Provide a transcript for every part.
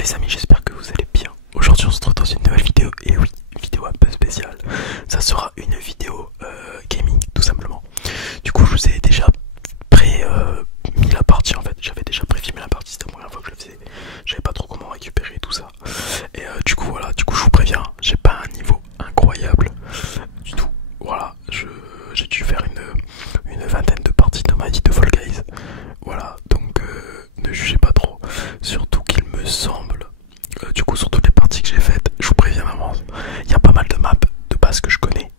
les amis, j'espère que vous allez bien. Aujourd'hui on se retrouve dans une nouvelle vidéo, et oui, vidéo un peu spéciale. Ça sera une vidéo gaming tout simplement. Du coup je vous ai déjà mis la partie en fait, j'avais déjà préfilmé la partie, c'était la première fois que je le faisais. J'avais pas trop comment récupérer tout ça. Et du coup voilà, je vous préviens, j'ai pas un niveau incroyable du tout. Voilà, j'ai dû faire une vingtaine de parties de ma vie de Fall Guys. Voilà, donc ne jugez pas trop. Surtout qu'il me semble, du coup sur toutes les parties que j'ai faites, je vous préviens maman, il y a pas mal de maps de base que je connais.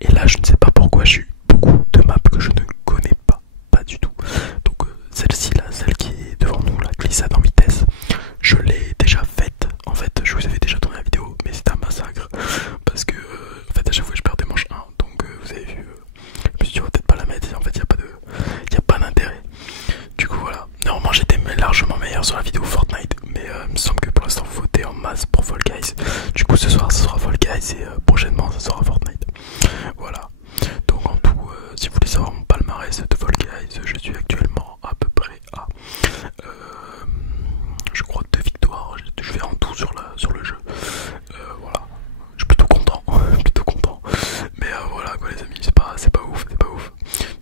Et là je ne sais pas pourquoi j'ai eu beaucoup de maps que je ne connais pas du tout. Donc celle-ci là, celle qui est devant nous, la glissade en vitesse, je l'ai déjà faite. En fait je vous avais déjà tourné la vidéo, mais c'était un massacre. Parce que en fait à chaque fois je perds des manches 1. Donc vous avez vu, je me suis dit on va peut-être pas la mettre, en fait il n'y a pas d'intérêt. Du coup voilà, normalement j'étais largement meilleur sur la vidéo Fortnite, mais il me semble que pour l'instant vous votez en masse pour Fall Guys. Du coup ce soir ce sera Fall Guys et prochainement ça sera Fortnite. Voilà, donc en tout, si vous voulez savoir mon palmarès de Fall Guys, je suis actuellement à peu près à je crois 2 victoires, je fais en tout sur le jeu. Voilà, je suis plutôt content, plutôt content. Mais voilà quoi les amis, c'est pas ouf, c'est pas ouf.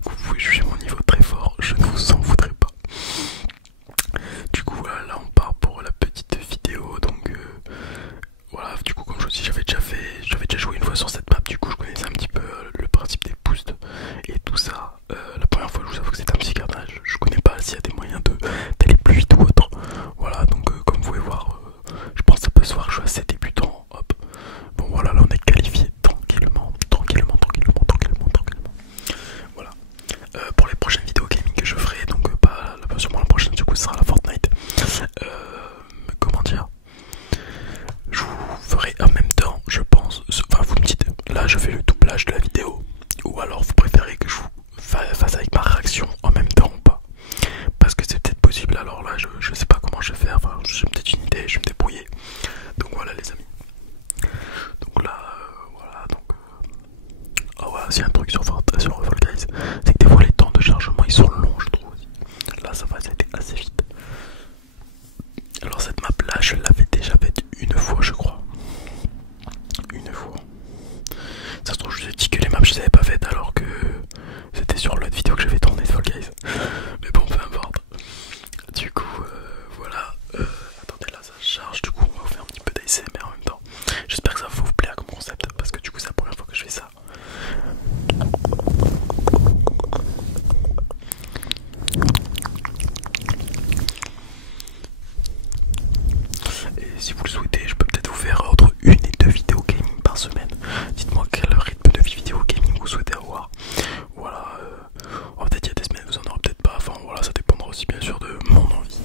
Vous pouvez juger mon niveau très fort, je ne vous en voudrais pas. Du coup voilà, là on part pour la petite vidéo. Donc voilà, du coup comme je vous dis, j'avais déjà joué une fois sur cette map. Du coup je connaissais un petit peu le principe des boosts et tout ça. La première fois je vous avoue que c'était un petit carnage. Je connais pas s'il y a des moyens d'aller plus vite ou autre. Voilà, donc comme vous pouvez voir, je pense que ça peut se voir que je suis assez débutant. Hop, bon voilà, là on est qualifié tranquillement. Voilà. Pour les prochaines vidéos gaming que je ferai, donc pas sûrement la prochaine, du coup ce sera la Fortnite. Comment dire, je vous ferai en même temps, je pense. Enfin vous me dites, là je fais le doublage de la vidéo, ou alors vous préférez que je vous fasse avec ma réaction en même temps ou pas, parce que c'est peut-être possible. Alors là je sais pas comment je vais faire, enfin j'ai peut-être une idée, je vais me débrouiller. Donc voilà les amis. Donc là voilà, donc oh ouais, c'est un truc sur Fall Guys, c'est que des fois les temps de chargement ils sont longs, je trouve aussi. Là ça va, ça a été assez vite. Alors cette map là je l'avais déjà faite une fois je crois. Une fois. Ça se trouve je vous ai dit que les maps je les avais pas faites alors que c'était sur l'autre vidéo que j'avais tourné de Fall Guys. Mais bon peu importe. Du coup voilà. Attendez, là ça charge, du coup on va vous faire un petit peu d'ASMR en même temps. J'espère que ça va vous plaire comme concept, parce que du coup c'est la première fois que je fais ça. Et si vous le souhaitez, je peux peut-être vous faire entre 1 et 2 vidéos gaming par semaine. Dites-moi quel rythme de vidéo gaming vous souhaitez avoir. Voilà, peut-être il y a des semaines vous en aurez peut-être pas. Enfin voilà, ça dépendra aussi bien sûr de mon envie.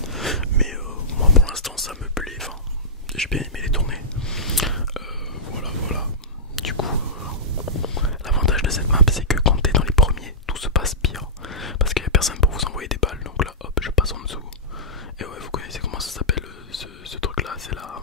Mais moi pour l'instant ça me plaît. Enfin, j'ai bien aimé les tournées. Voilà. Du coup, l'avantage de cette map c'est que quand t'es dans les premiers, tout se passe pire. Parce qu'il n'y a personne pour vous envoyer des balles. Donc là, hop, je passe en dessous. Et ouais, vous connaissez comment ça s'appelle ce truc là, c'est la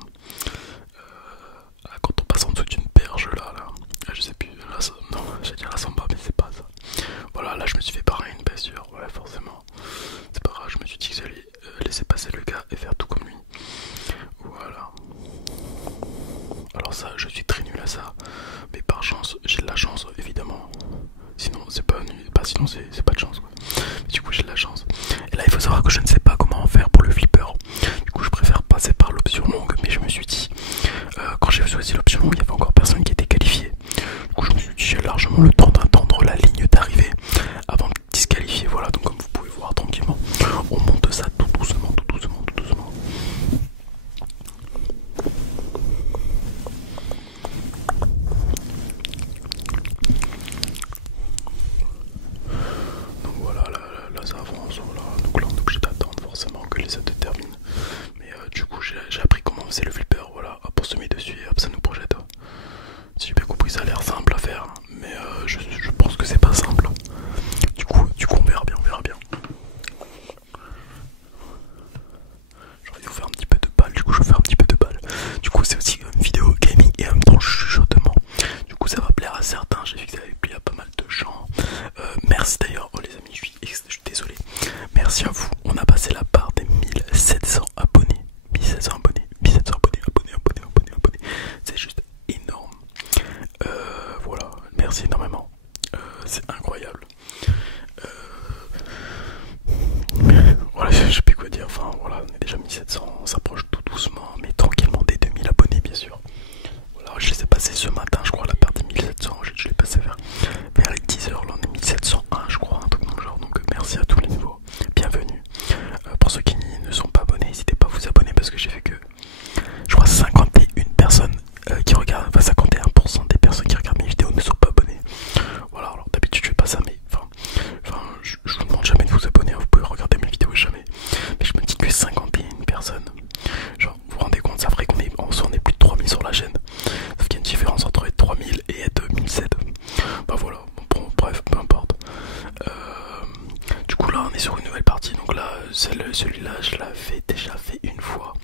on s'approche tout doucement mais tranquillement des 2000 abonnés bien sûr. Voilà, je les ai passés ce matin, je crois, la partie 1700, je l'ai passé vers les 10h, là on est 1701 je crois, un truc dans le genre, donc merci à tous les nouveaux, bienvenue. Pour ceux qui ne sont pas abonnés, n'hésitez pas à vous abonner parce que j'ai fait que, je crois, 51 personnes qui regardent, enfin 51% des personnes qui regardent mes vidéos ne sont pas abonnées. Voilà, alors d'habitude je fais pas ça, mais je vous demande jamais de vous abonner, hein, vous pouvez regarder mes vidéos jamais. Mais je me dis que 51 personnes, genre vous vous rendez compte, ça ferait qu'on est, en soi on est plus de 3000 sur la chaîne. Sauf qu'il y a une différence entre être 3000 et être 1007. Bah voilà, bon, bref, peu importe. Du coup là on est sur une nouvelle partie, donc là celui-là je l'avais déjà fait une fois.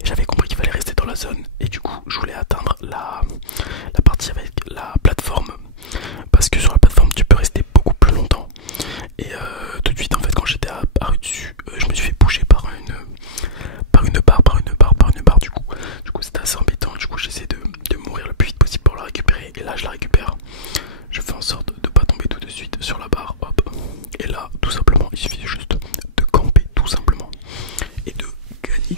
Et j'avais compris qu'il fallait rester dans la zone. Et du coup je voulais atteindre la partie avec la plateforme. Parce que sur la plateforme tu peux rester beaucoup plus longtemps. Et tout de suite en fait quand j'étais apparu dessus, je me suis fait bouger par une barre du coup. Du coup c'était assez embêtant, du coup j'essaie de mourir le plus vite possible pour la récupérer. Et là je la récupère. Je fais en sorte de pas tomber tout de suite sur la barre, hop. Et là tout simplement il suffit juste de camper tout simplement. Et de gagner.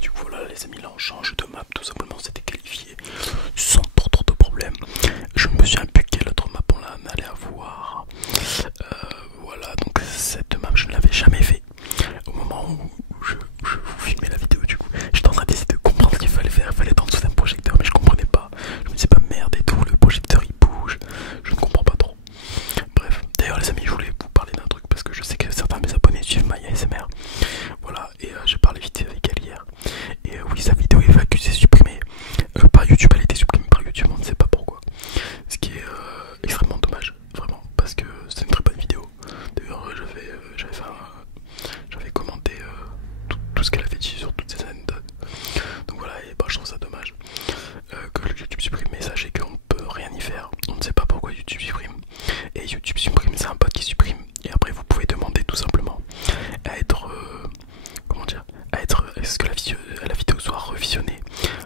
Du coup voilà les amis, là on change de map, tout simplement c'était qualifié sans trop de problèmes. Je me souviens plus quelle autre map on allait avoir. Voilà, donc cette map je ne l'avais jamais fait. Au moment où je vous filmais la vidéo, du coup j'étais en train d'essayer de comprendre ce qu'il fallait faire. Il fallait être en dessous d'un projecteur mais je comprenais pas. Je me disais pas merde et tout, le projecteur il bouge, je ne comprends pas trop. Bref, d'ailleurs les amis je voulais vous parler d'un truc parce que je sais que certains de mes abonnés suivent Maya ASMR. Voilà, et j'ai parlé vite fait avec elle hier. Et oui, sa vidéo est accusée supprimée par YouTube, elle a été supprimée par YouTube, on ne sait pas pourquoi. Ce qui est extrêmement dommage, vraiment, parce que c'est une très bonne vidéo. D'ailleurs, j'avais commenté tout ce qu'elle avait dit sur toutes ces anecdotes. Donc voilà, et bah, je trouve ça dommage que le YouTube supprime, mais sachez qu'on peut rien y faire. On ne sait pas pourquoi YouTube supprime. Et YouTube supprime, c'est un bot qui supprime. Et après, vous pouvez demander tout simplement à être à ce que la vidéo soit revisionnée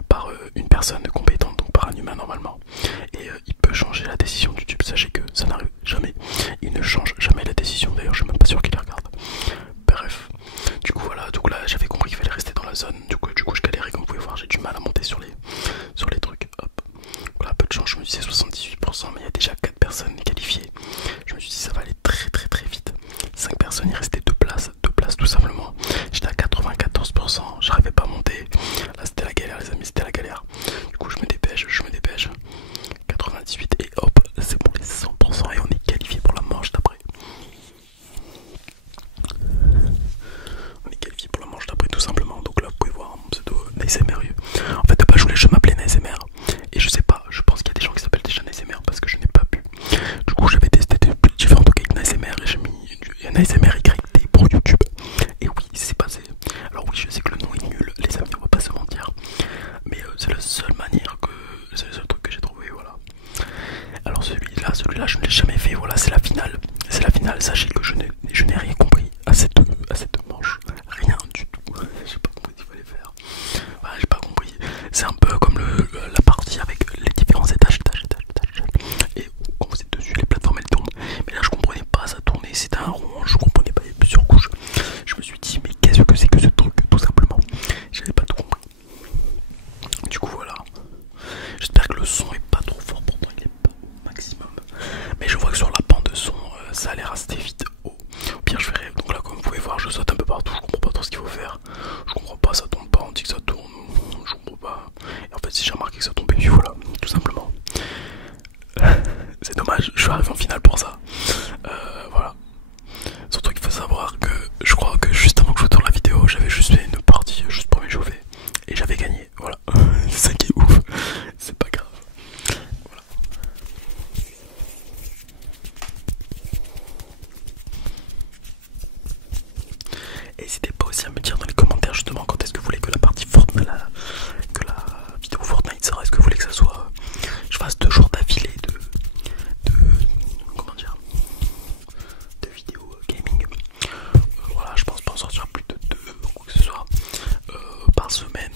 par une personne compétente, donc par un humain normalement. Et il peut changer la décision de YouTube. Sachez que ça n'arrive jamais. Il ne change jamais la décision. D'ailleurs, je suis même pas sûr qu'il la regarde. Bref. Du coup voilà. Donc là, j'avais compris qu'il fallait rester dans la zone. Du coup, je galérais comme vous pouvez voir. J'ai du mal à monter sur les trucs. Hop. Voilà, peu de chance. Je me disais 78%, mais il y a déjà 4 personnes qualifiées. Je me suis dit ça va aller très vite. 5 personnes, il restait 2 places tout simplement. J'étais à 94%, j'arrivais pas à monter. Là c'était la galère les amis, c'était la galère. Du coup je me dépêche. 98 et hop, c'est pour les 100% et on est qualifié pour la manche d'après. On est qualifié pour la manche d'après tout simplement. Donc là vous pouvez voir mon pseudo NASMR. En fait de base je voulais juste m'appeler NASMR. Et je sais pas, je pense qu'il y a des gens qui s'appellent déjà NASMR parce que je n'ai pas pu. Du coup j'avais testé des différents trucs avec NASMR et j'ai mis NASMR YT pour YouTube. Et oui, c'est passé. Alors oui, je sais que le nom est nul, les amis, on va pas se mentir. Mais c'est la seule manière que... C'est le seul truc que j'ai trouvé, voilà. Alors celui-là, je ne l'ai jamais fait, voilà, c'est la finale. C'est la finale, sachez que je n'ai rien compris à cette manche. Rien du tout. J'ai pas compris ce qu'il fallait faire. Voilà, j'ai pas compris. C'est un peu comme la partie avec les différents étages. Et quand vous êtes dessus, les plateformes elles tombent. Mais là je comprenais pas, ça tournait, c'était un rond, je comprenais pas, il y avait plusieurs couches. Je me suis dit mais qu'est-ce que c'est que ce truc, tout simplement. J'avais pas tout compris. Du coup voilà. J'espère que le son est pas trop fort, pourtant il est pas au maximum. Mais je vois que sur la bande de son, ça a l'air assez vite haut. Au pire je verrai, donc là comme vous pouvez voir je saute un peu partout, je comprends pas trop ce qu'il faut faire. Je comprends pas, ça tourne pas, on dit que ça tourne, je si j'ai remarqué que ça tombait, puis voilà, tout simplement. C'est dommage, je suis arrivé en finale pour ça. Voilà. Surtout qu'il faut savoir que je crois que juste avant que je tourne la vidéo, j'avais juste fait une partie juste pour m'échauffer. Et j'avais gagné, voilà. C'est ça qui est ouf, c'est pas grave. Voilà. N'hésitez pas aussi à me dire dans les commentaires justement quand est-ce que vous voulez que la partie Fortnite, que la vidéo Fortnite sera. Est-ce que vous voulez que ça soit, je fasse 2 jours d'affilée de comment dire, de vidéos gaming. Voilà, je pense pas en sortir plus de 2 ou quoi que ce soit par semaine.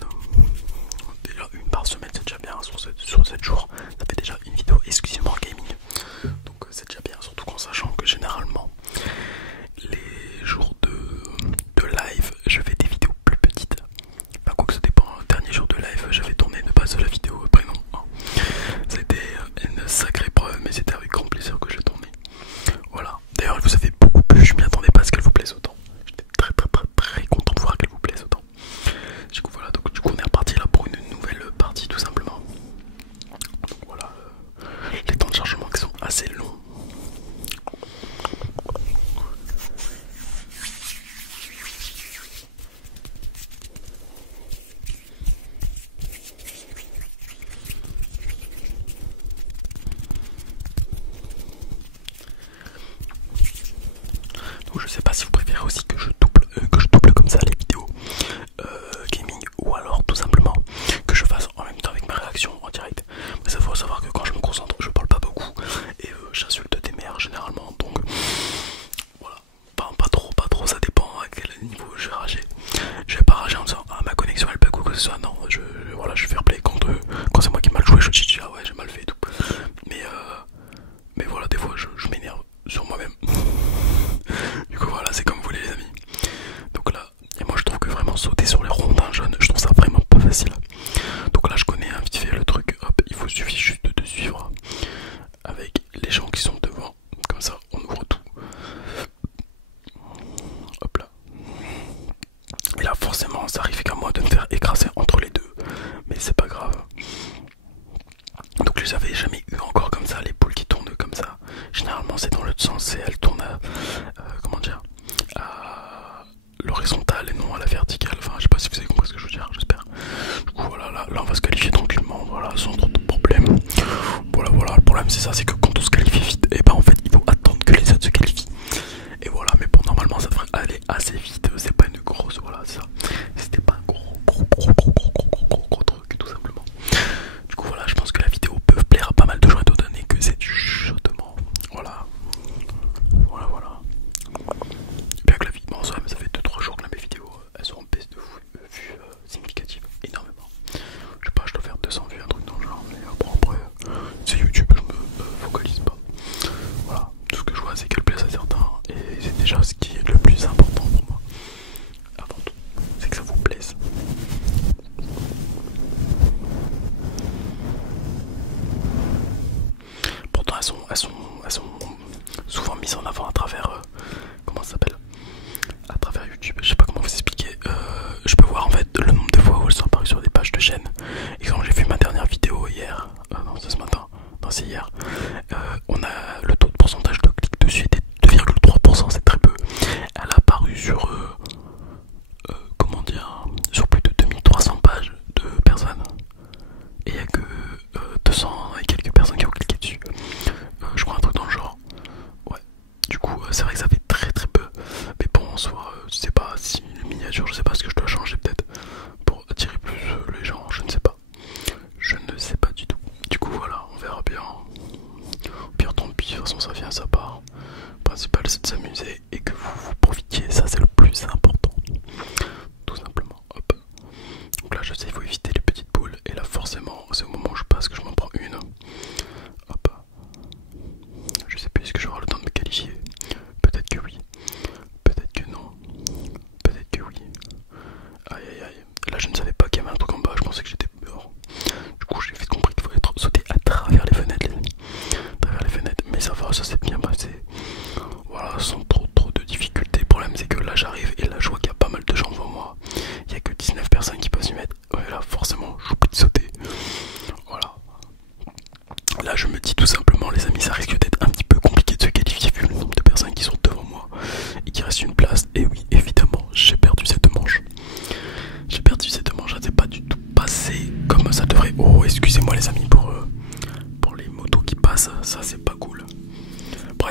Déjà une par semaine c'est déjà bien, sur 7 jours ça fait déjà une vidéo exclusivement gaming. Donc c'est déjà bien, surtout en sachant que généralement les jours de live je fais des vidéos plus petites. Enfin quoi que ça dépend, le dernier jour de live j'avais tourné une base de la vidéo prénom. C'était une sacrée preuve mais c'était avec grand plaisir que j'ai tourné. Voilà, d'ailleurs elle vous avez beaucoup plu, je m'y attendais pas à ce qu'elle vous plaise autant. J'étais très content de voir qu'elle vous plaise autant. Du coup voilà, donc du coup on est reparti là pour une nouvelle partie tout simplement. Donc voilà, les temps de chargement qui sont assez longs. Donc je sais pas si vous préférez aussi que je double comme ça les vidéos gaming, ou alors tout simplement que je fasse en même temps avec ma réaction en direct. Mais ça faut savoir que quand je me concentre je parle pas beaucoup et j'insulte des mères généralement, donc voilà. Enfin, pas trop, ça dépend à quel niveau je vais rager. Je vais pas rager en disant ah ma connexion elle bug ou quoi que ce soit, non, voilà, je vais fair play quand c'est moi qui ai mal joué, je dis ah ouais j'ai mal fait et tout. Mais voilà, des fois je m'énerve sur moi-même. Du coup voilà, c'est comme vous voulez les amis. Donc là, et moi je trouve que vraiment sauter sur les ronds d'un jeune, je trouve ça vraiment pas facile. Donc là je connais vite fait le truc, hop, suffit juste de suivre avec les gens qui sont devant. Comme ça on ouvre tout. Hop là. Et là forcément ça arrive qu'à moi de me faire écraser entre les deux. Mais c'est pas grave. Donc je les avais jamais eu encore comme ça, les poules qui tournent comme ça. Généralement c'est dans l'autre sens, et elles tournent à, comment dire, à l'horizontale et non à la verticale. Enfin je sais pas si vous avez compris ce que je veux dire, j'espère. Du coup voilà, là on va se qualifier tranquillement, voilà, sans trop de problème. Voilà, le problème c'est ça, c'est que quand on se qualifie vite, et ben en fait il faut attendre que les autres se qualifient. Et voilà, mais bon normalement ça devrait aller assez vite, c'est pas une grosse, voilà ça. C'était pas un gros truc tout simplement. Du coup voilà, je pense que la vidéo peut plaire à pas mal de gens étant donné que c'est du chuchotement. Voilà. Bien que la vidéo, bon, ça fait 2-3 jours que mes vidéos elles sont en baisse de vues significative, énormément. Je sais pas, je dois faire 200 vues, un truc dans le genre, mais bon après c'est YouTube, je me focalise pas. Voilà, tout ce que je vois c'est qu'elle plaise à certains, et c'est déjà ce qui est le plus important pour moi. Avant tout, c'est que ça vous plaise. Pourtant elles sont souvent mises en avant à travers comment ça s'appelle, à travers YouTube. Je sais pas comment vous expliquer. Je peux voir en fait le nombre de fois où elles sont apparues sur des pages de chaîne. Et quand j'ai vu ma dernière vidéo hier, non c'est ce matin, non c'est hier, on a le taux de pourcentage de clics dessus était 2,3%, c'est très peu. Elle a apparu sur comment dire, sur plus de 2300 pages de personnes. Et il n'y a que 200 et quelques personnes qui ont cliqué dessus. Je crois un truc dans le genre. Ouais. Du coup c'est vrai que ça fait très peu. Mais bon en soi, je sais pas si les miniatures, je sais pas ce que je dois changer peut-être pour attirer plus les gens, je ne sais pas. Je ne sais pas du tout. Du coup voilà, on verra bien. Au pire tant pis, de toute façon ça vient, ça part. Le principal c'est de s'amuser et que vous profitiez, ça c'est le plus important. Tout simplement, hop. Donc là je sais, il faut éviter les petites boules. Et là forcément c'est au moment où je passe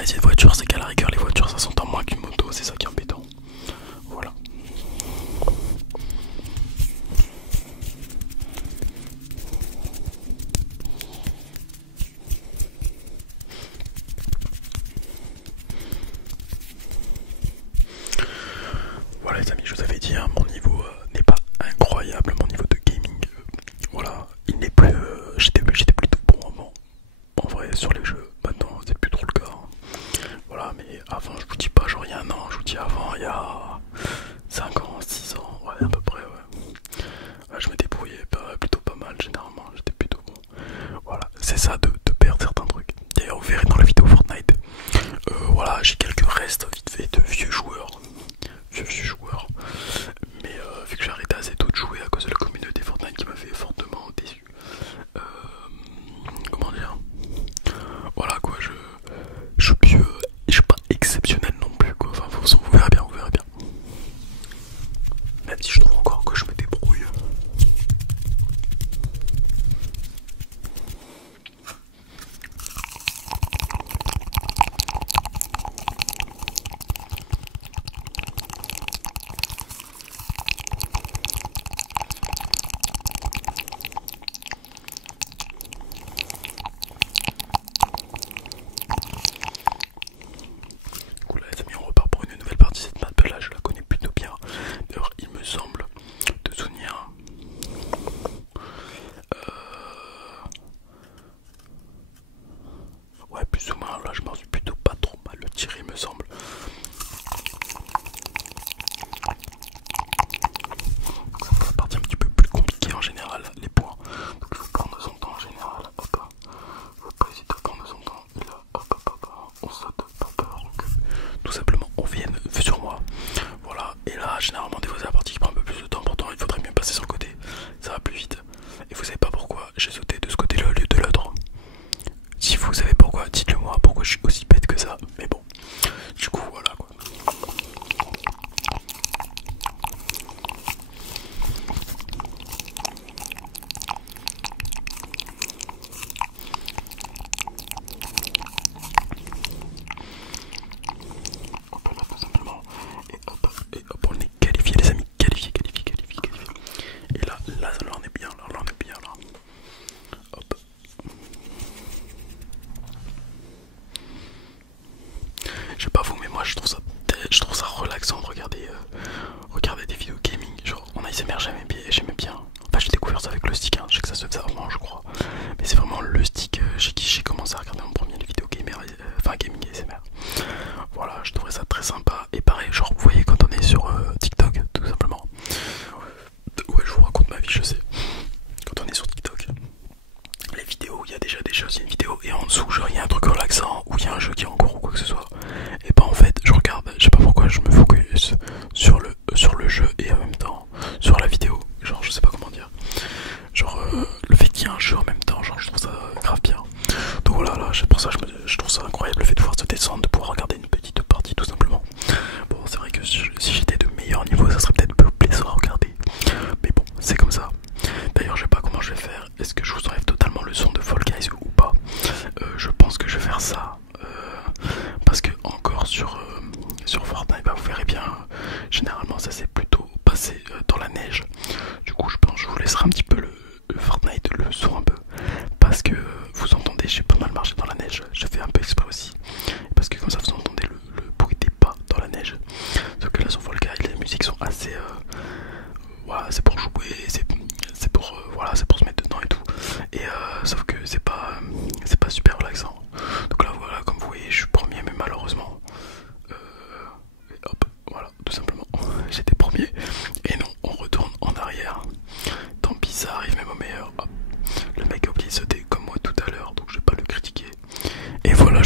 c'est une voiture, c'est qu'à la rigueur les voitures ça s'entend moins qu'une moto, c'est ça qui est embêtant. Voilà. Voilà les amis, je vous avais dit, hein, mon niveau n'est pas incroyable, mon niveau de gaming, voilà, il n'est plus, j'étais plutôt bon avant, en vrai sur les jeux, maintenant c'est plus trop le cas, hein. Voilà, mais avant je vous dis pas genre il y a un an, je vous dis avant il y a 5 ans, 6 ans, ouais à peu près, ouais. Ouais, je me débrouillais plutôt pas mal généralement, j'étais plutôt bon. Voilà, c'est ça de perdre certains trucs. D'ailleurs vous verrez dans la vidéo Fortnite, voilà j'ai quelques restes vite fait de vieux joueurs. Mais vu que j'ai arrêté assez tôt de jouer à cause de la communauté Fortnite qui m'a fait fortement déçu. Comment dire, voilà quoi, je suis plus je suis pas exceptionnel non plus quoi, enfin vous verrez bien, même si je trouve encore que je me débrouille. Cool les amis, on repart pour une nouvelle partie. Cette map là je la connais plutôt bien. D'ailleurs il me semble de souvenir ouais plus ou moins là je m'en suis plutôt pas trop mal tiré il me semble. Donc ça fait partie un petit peu plus compliquée en général les points. Donc il faut prendre son temps en général. Hop, faut pas hésiter à prendre son temps. Et là hop, on saute, pas peur que tout simplement on vienne sur moi. Voilà, et là généralement des fois c'est la partie qui prend un peu plus de temps, pourtant il faudrait mieux passer sur le côté, ça va plus vite. Et vous savez pas pourquoi j'ai sauté de ce côté là au lieu de l'autre. Si vous savez pourquoi, dites-le moi, pourquoi je suis aussi bête que ça, mais bon, du coup voilà quoi. Hop là tout simplement, et hop on est qualifié les amis, qualifié. Et là on est bien, là. Hop. Je sais pas vous, mais moi je trouve ça relaxant de regarder des vidéos gaming. Genre en ASMR j'aimais bien. Enfin j'ai découvert ça avec le stick, hein. Je sais que ça se fait avant je crois. Mais c'est vraiment le stick chez qui j'ai commencé à regarder mon premier vidéo gamer, enfin gaming ASMR. Voilà, je trouvais ça très sympa. Et pareil, genre vous voyez quand on est sur TikTok tout simplement. Ouais je vous raconte ma vie, je sais. Quand on est sur TikTok, les vidéos, il y a déjà des choses, il y a une vidéo et en dessous genre il y a un truc relaxant ou il y a un jeu qui est en cours ou quoi que ce soit. Et bah en fait je regarde, je sais pas pourquoi je me focus sur le jeu et en même temps sur la vidéo. Genre je sais pas comment dire. Genre le fait qu'il y ait un jeu en même temps, genre je trouve ça grave bien. Donc voilà, là pour ça je trouve ça incroyable le fait de pouvoir se descendre, de pouvoir regarder une petite partie tout simplement. Bon c'est vrai que si j'étais de meilleur niveau ça serait peut-être peu plaisant à regarder. Mais bon c'est comme ça. D'ailleurs je sais pas comment je vais faire. Est-ce que je vous enlève totalement le son de Fall Guys ou pas? Je pense que je vais faire ça. Parce que encore sur Fortnite, bah, vous verrez bien, généralement ça s'est plutôt passé dans la neige. Du coup je pense que je vous laisserai un petit peu le Fortnite, le son un peu. Parce que vous entendez, j'ai pas mal marché dans la neige. Je fais un peu exprès aussi. Parce que comme ça vous entendez le bruit des pas dans la neige. Sauf que là sur Fall Guys les musiques sont assez... voilà, c'est pour jouer, c'est pour voilà, c'est pour se mettre dedans et tout. Et sauf que c'est pas super relaxant. Donc là voilà, comme vous voyez, je suis premier, mais malheureusement, et hop, voilà, tout simplement, j'étais premier. Et non, on retourne en arrière. Tant pis, ça arrive même au meilleur. Hop. Le mec a oublié de sauter comme moi tout à l'heure, donc je vais pas le critiquer. Et voilà.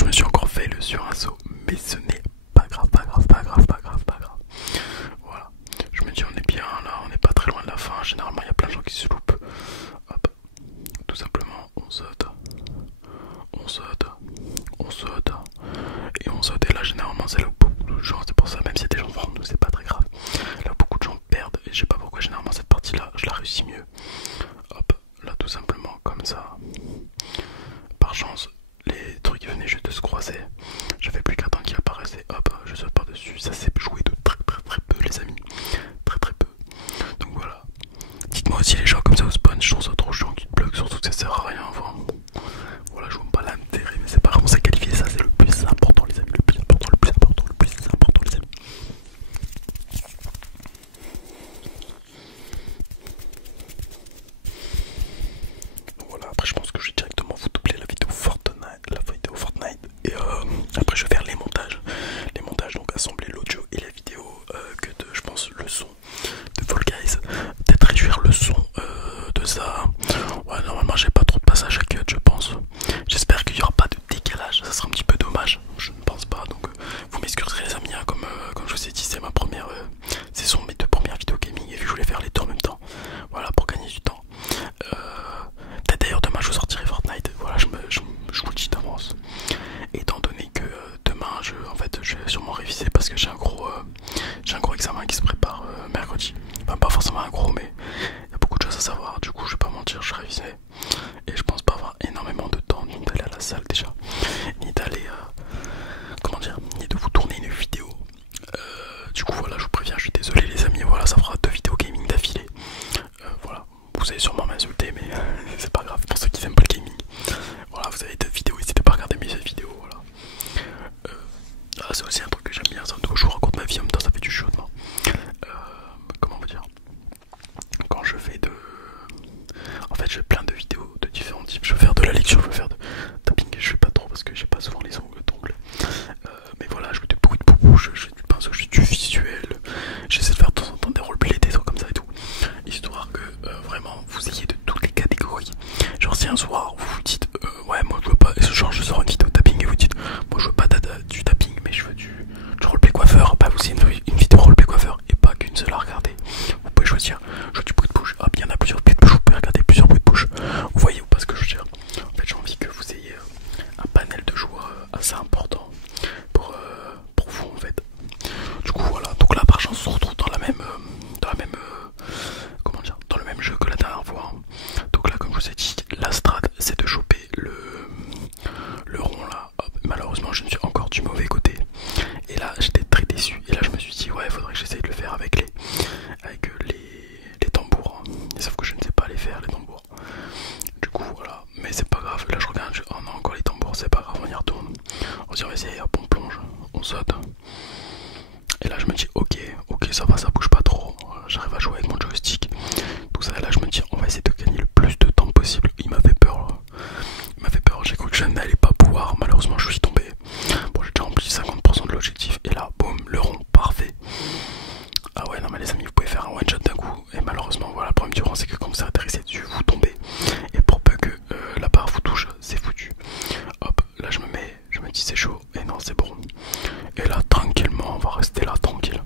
j'ai plein de vidéos de différents types. Je veux faire de la lecture, je veux faire de tapping, je fais pas trop parce que j'ai pas souvent les ongles d'ongles. Mais voilà, je fais du bruit de bouche, je du pinceau, je fais du visuel. J'essaie de faire de temps en temps des roleplays, des trucs comme ça et tout. Histoire que vraiment vous ayez de toutes les catégories. Genre si un soir vous vous dites ouais moi je veux pas, genre je sors une vidéo tapping et vous dites moi je veux pas du tapping mais je veux du roleplay coiffeur, bah vous avez une vidéo roleplay coiffeur et pas qu'une seule à regarder. Vous pouvez choisir, je veux du bruit de bouche, hop il y en a plusieurs bruits de bouche, vous pouvez regarder plusieurs bruits de bouche. Vous voyez ou pas ce que je veux dire. En fait j'ai envie que vous ayez un panel de choix assez important pour vous en fait. Du coup voilà, donc là par chance on se retrouve dans la même comment dire, dans le même jeu que la dernière fois. Donc là comme je vous ai dit, la strat c'est de choper le rond là. Hop, malheureusement je ne suis encore du mauvais côté. Et là j'étais très déçu. Et là je me suis dit ouais il faudrait que j'essaye de le faire avec les tambours. Sauf que je ne sais pas les faire les tambours. Du coup voilà, mais c'est pas grave. Là je regarde, oh non encore les tambours, c'est pas grave, on y retourne. On se dit on va essayer, hop on plonge, on saute. Et là je me dis ok ça va, ça bouge pas trop, j'arrive à jouer avec mon joystick, tout ça. Et là je me dis on va essayer de gagner le plus de temps possible. Il m'a fait peur là. Il m'a fait peur, j'ai cru que je n'allais pas pouvoir, malheureusement je suis tombé. Bon j'ai déjà rempli 50% de l'objectif et là boum, le rond parfait. Ah ouais non mais les amis vous pouvez faire un one shot d'un coup. Et malheureusement voilà le problème du rond c'est que quand vous atterrissez dessus vous tombez. Et pour peu que la barre vous touche c'est foutu. Hop là je me dis c'est chaud. Et non c'est bon. Et là tranquillement on va rester là tranquille.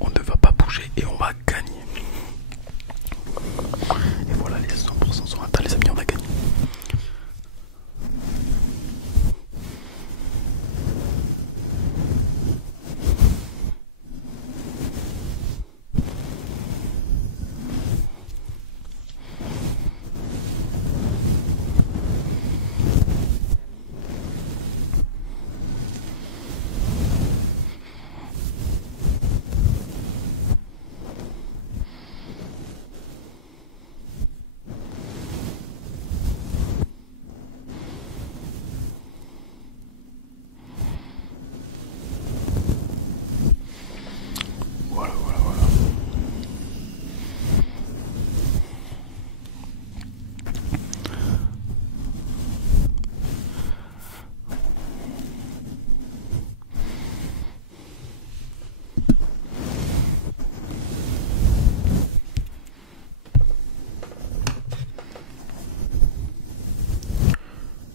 On ne va pas bouger et on va gagner. Et voilà les 100% sont atteints les amis, on a gagné. Voilà.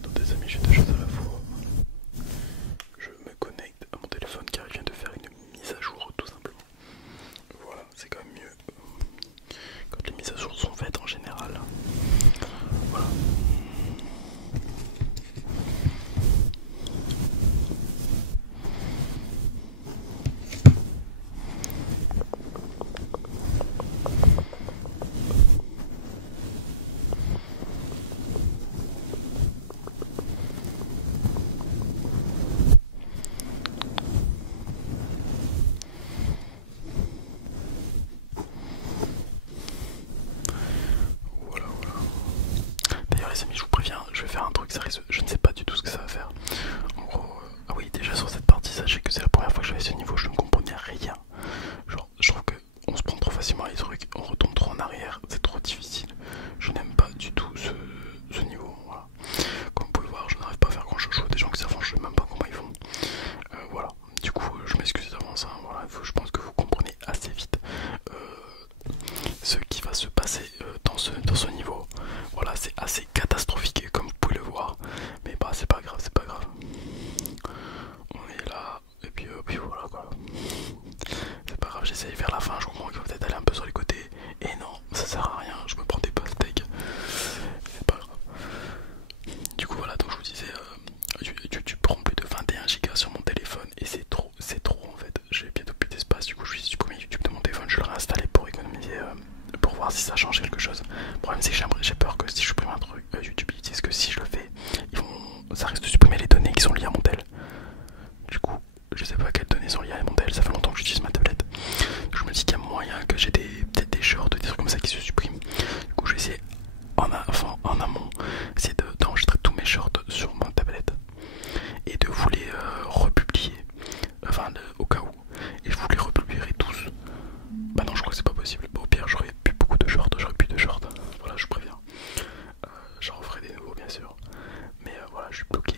Donc des amis j'ai deux choses à la fois. Je me connecte à mon téléphone car il vient de faire une mise à jour tout simplement. Voilà, c'est quand même mieux quand les mises à jour sont faites en général. Voilà. D'ailleurs les amis je vous préviens, je vais faire un truc, ça risque, je ne sais pas du tout ce que ça va faire. En gros, ah oui déjà sur cette partie, sachez que c'est la première fois que je fais ce niveau, je ne comprenais rien. Genre je trouve qu'on se prend trop facilement les trucs, on retombe trop en arrière, c'est trop difficile. Je n'aime pas du tout ce niveau, voilà. Comme vous pouvez voir, je n'arrive pas à faire grand chose, je vois des gens qui savent, je ne sais même pas comment ils font. Voilà, du coup je m'excuse d'avance, hein. Voilà, je pense que vous comprenez assez vite ce qui va se passer dans ce niveau. Voilà, c'est assez catastrophique comme vous pouvez le voir. Mais bien sûr. Mais voilà, je suis bloqué